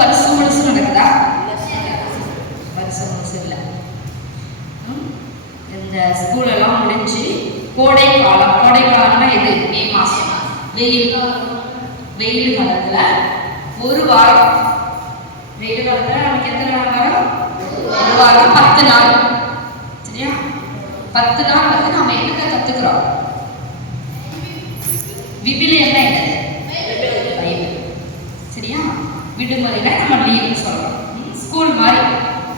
வருஷம் முழுசும் நடக்குதா? வருஷம் முழுசும் இல்லை. இந்த ஸ்கூல் எல்லாம் முடிஞ்சு கோடை காலம்னா எது? மே மாசம். வெயில் காலத்துல ஒரு வாரம். வெயில் காலத்துல நமக்கு எத்தனை வாரம்? ஒரு வாரம் 10 நாள். சரியா? 10 நாள் வந்து நம்ம என்ன கத்துக்கிறோம்? விவிலியம்னா என்னது? பைபிள். சரியா? விடுமுறையில நம்ம லீவு சொல்றோம். ஸ்கூல் மாதிரி.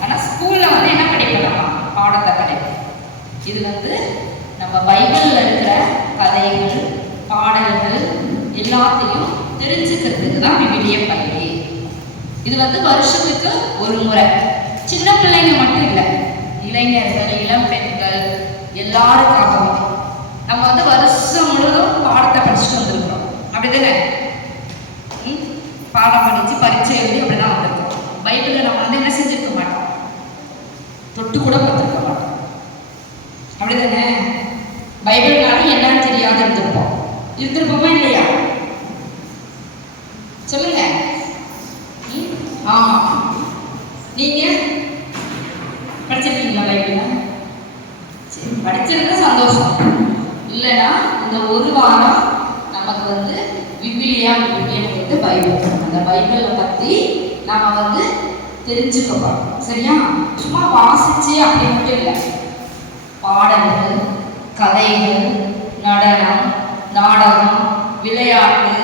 ஆனா ஸ்கூல்ல வந்து என்ன படிக்கலாம்? பாடத்தை படிப்போம். இது வந்து நம்ம பைபிள்ல இருக்கிற கதைகள், பாடல்கள் எல்லாத்தையும் தெரிஞ்சுக்கிறதுக்கு தான் விவிலிய பள்ளி. இது வந்து வருஷத்துக்கு ஒரு முறை. சின்ன பிள்ளைங்க மட்டும் இல்லை, இளைஞர்கள், இளம் பெண்கள் எல்லாருக்காகவும் நம்ம வந்து வருஷம் முழுவதும் பாடத்தை படிச்சுட்டு வந்திருக்கிறோம். அப்படிதானே? பாடம் படிச்சு பரீட்சை எழுதி அப்படிதான் வந்திருக்கோம். பைபிளை நம்ம வந்து என்ன செஞ்சிருக்க மாட்டோம், தொட்டு கூட பார்த்துருக்க மாட்டோம். அப்படிதானே? பைபிள்னாலும் என்னன்னு தெரியாத இருந்திருப்போமா இல்லையா? சொல்லுங்க. ஆமா, நீங்க படிச்சிருக்கீங்களா பைபிள? சரி, படிச்சிருந்தா சந்தோஷம். இல்லைன்னா இந்த ஒரு வாரம் நமக்கு வந்து விவிலியம் வந்து பைபிள், அந்த பைபிளை பத்தி நாம வந்து தெரிஞ்சுக்கப்போம். சரியா? சும்மா வாசிச்சு அப்படி மட்டும் இல்லை, பாடல்கள், கதைகள், நடனம், நாடகம், விளையாட்டு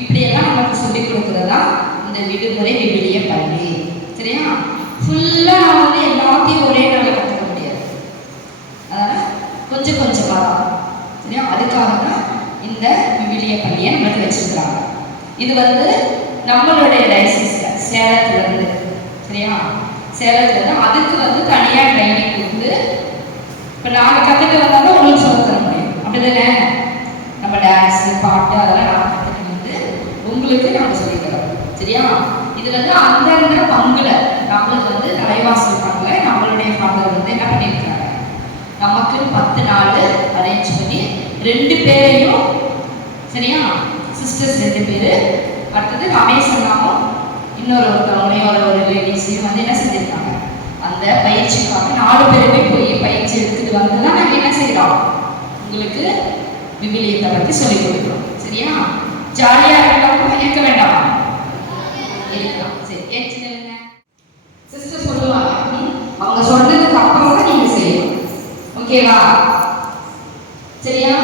இப்படியெல்லாம் நமக்கு சொல்லிக் கொடுக்குறதா இந்த விடுமுறை விவிலிய பள்ளி. சரியா? ஃபுல்லா நம்ம வந்து எல்லாத்தையும் ஒரே நாளில் கற்றுக்க முடியாது. அதனால கொஞ்சம் கொஞ்சமா தான். சரியா? அதுக்காக தான் இந்த விவிலிய பள்ளியை நமக்கு வச்சிருக்கிறாங்க. இது வந்து நம்மளுடைய லைசன்ஸ்ல சேலத்துல இருந்து. சரியா? சேலத்துல இருந்து அதுக்கு வந்து தனியா ட்ரைனிங் கொடுத்து இப்போ நாங்கள் கற்றுக்க வந்தாலும் உங்களுக்கு சொல்ல தர முடியும். அப்படிதானே? நம்ம டான்ஸ், பாட்டு அதெல்லாம் நாங்கள் கற்றுக்கிட்டு வந்து உங்களுக்கு நாங்கள் சொல்லித்தரோம். சரியா? இது வந்து அந்தந்த பங்குல நம்மளுக்கு வந்து தலைவாசல் பங்குல நம்மளுடைய ஃபாதர் வந்து என்ன பண்ணியிருக்காங்க, நமக்கு 10 நாள் அரேஞ்ச் பண்ணி 2 பேரையும், சரியா, சிஸ்டர்ஸ் 2 பேர், அடுத்தது ரமேஷ் அண்ணாவும் இன்னொருத்தவங்களையும் ஒரு லேடிஸையும் வந்து என்ன செஞ்சிருக்காங்க, அந்த பயிற்சிக்காக 4 பேருமே போய் பயிற்சி எடுத்துட்டு வந்து தான் நாங்கள் என்ன செய்யறோம், உங்களுக்கு விவிலியத்தை பற்றி சொல்லிக் கொடுக்குறோம். சரியா? ஜாலியாக இருக்கலாமா, இருக்க வேண்டாமா? இருக்கலாம். சரி, ஏற்றுங்க. சிஸ்டர் சொல்லுவாங்க, அவங்க சொன்னதுக்கு அப்புறம் தான் நீங்க செய்யணும். ஓகேவா? சரியா?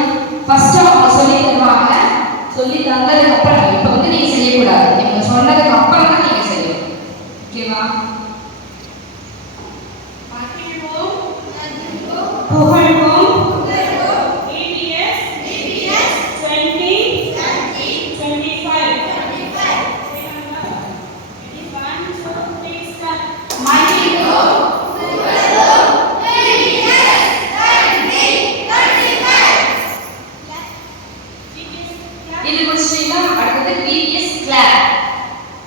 ஃபர்ஸ்ட் அவங்க சொல்லி தருவாங்க, சொல்லி தந்ததுக்கு அப்புறம் இப்போ வந்து நீங்க செய்யக்கூடாது, இவங்க சொன்னதுக்கு அப்புறம் தான் நீங்க செய்யணும். ஓகேவா? புகழ்வோம் EBS 2025. இது முடிச்சிட்டீங்கன்னா அடுத்தது VBS கிளாப்,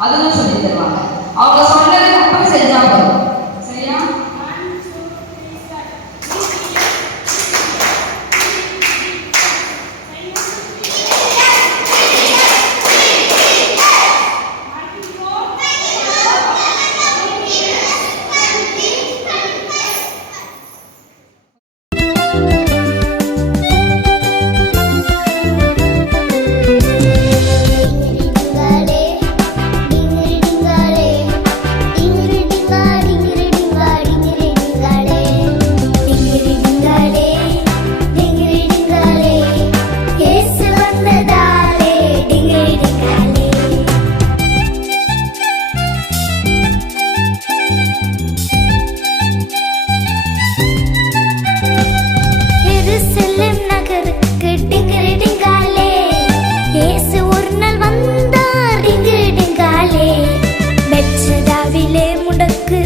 அதுவும் சொல்லி தருவாங்க. அவங்க சொன்னதுக்கு அப்புறம் செஞ்சா போதும். சரியா? முடக்கு